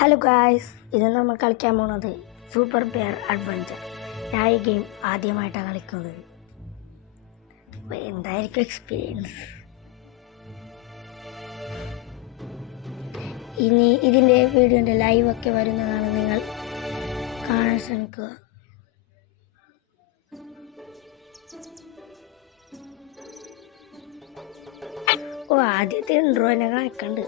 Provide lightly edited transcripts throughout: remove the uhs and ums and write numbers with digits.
Hello guys, ഇത് നമ്മൾ കളിക്കാൻ പോകുന്നത് സൂപ്പർ ബിയർ അഡ്വഞ്ചർ. ഞാൻ ഈ ഗെയിം ആദ്യമായിട്ടാണ് കളിക്കുന്നത്. അപ്പോൾ എന്തായിരിക്കും എക്സ്പീരിയൻസ്? ഇനി ഇതിൻ്റെ വീഡിയോൻ്റെ ലൈവൊക്കെ വരുന്നതാണ്, നിങ്ങൾ കാണാൻ ശ്രമിക്കുക. ആദ്യത്തെ ഇൻട്രോ തന്നെ കാണിക്കണ്ട്.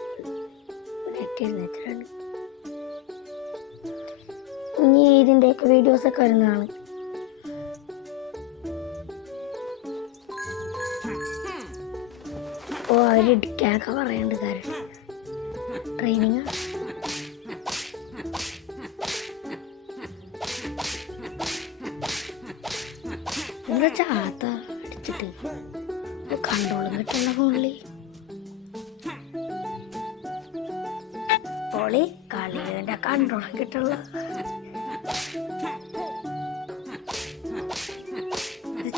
ഇനി ഇതിൻ്റെയൊക്കെ വീഡിയോസൊക്കെ വരുന്നതാണ്. അവർ ഇടിക്കാനൊക്കെ പറയുന്നുണ്ട്. കാരണം ട്രെയിനിങ് എന്താ ചാത്ത അടിച്ചിട്ട് കണ്ടോളും കിട്ടുള്ള ഫോണില് പൊളി കളിയുടെ കണ്ടോളം കിട്ടുള്ള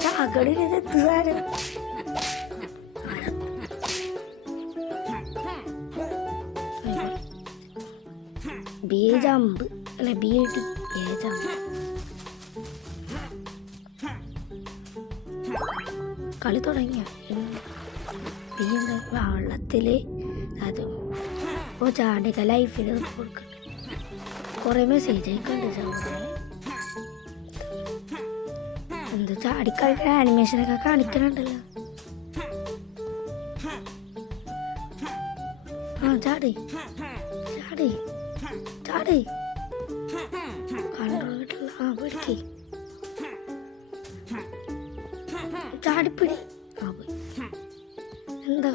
ചാകടി എത്തുകാരൻ ബീജമ്പ് അല്ലെ ബീഡ് ബേജമ്പ് കളി തുടങ്ങിയ വെള്ളത്തില് അത് ചാടിക്ക ലൈഫിൽ കൊടുക്കട്ടെ. കുറെ മെസ്സേജ് അയക്കണ്ട് എന്ത് ചാടിക്കളിക്കുന്ന ആനിമേഷനൊക്കെ കാണിക്കണുണ്ടല്ലോ. ചാടി ചാടി ചാടി കണ്ടോ കിട്ടില്ല. പിടിക്ക് ചാടിപ്പിടി. എന്താ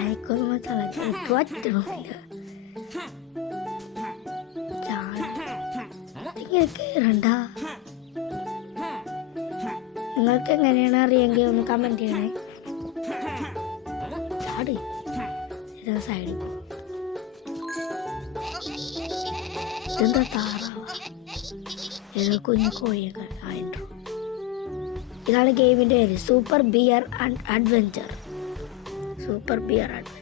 അയക്കൊന്നും വെച്ചാൽ എനിക്ക് പറ്റണില്ല. ഇങ്ങനെ കേറണ്ട. നിങ്ങൾക്ക് എങ്ങനെയാണ് അറിയെങ്കിൽ ഒന്ന് കമന്റ് ചെയ്യണേ. ചാടി ഇതാ സൈഡിൽ ഇതെന്താ താറാവ ഏതോ കുഞ്ഞു കോഴിയൊക്കെ ആയിട്ടു. ഇതാണ് ഗെയിമിൻ്റെ പേര്, Super Bear Adventure. Super Bear Adventure.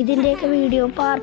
ഇതിൻ്റെയൊക്കെ വീഡിയോ പാർട്ട്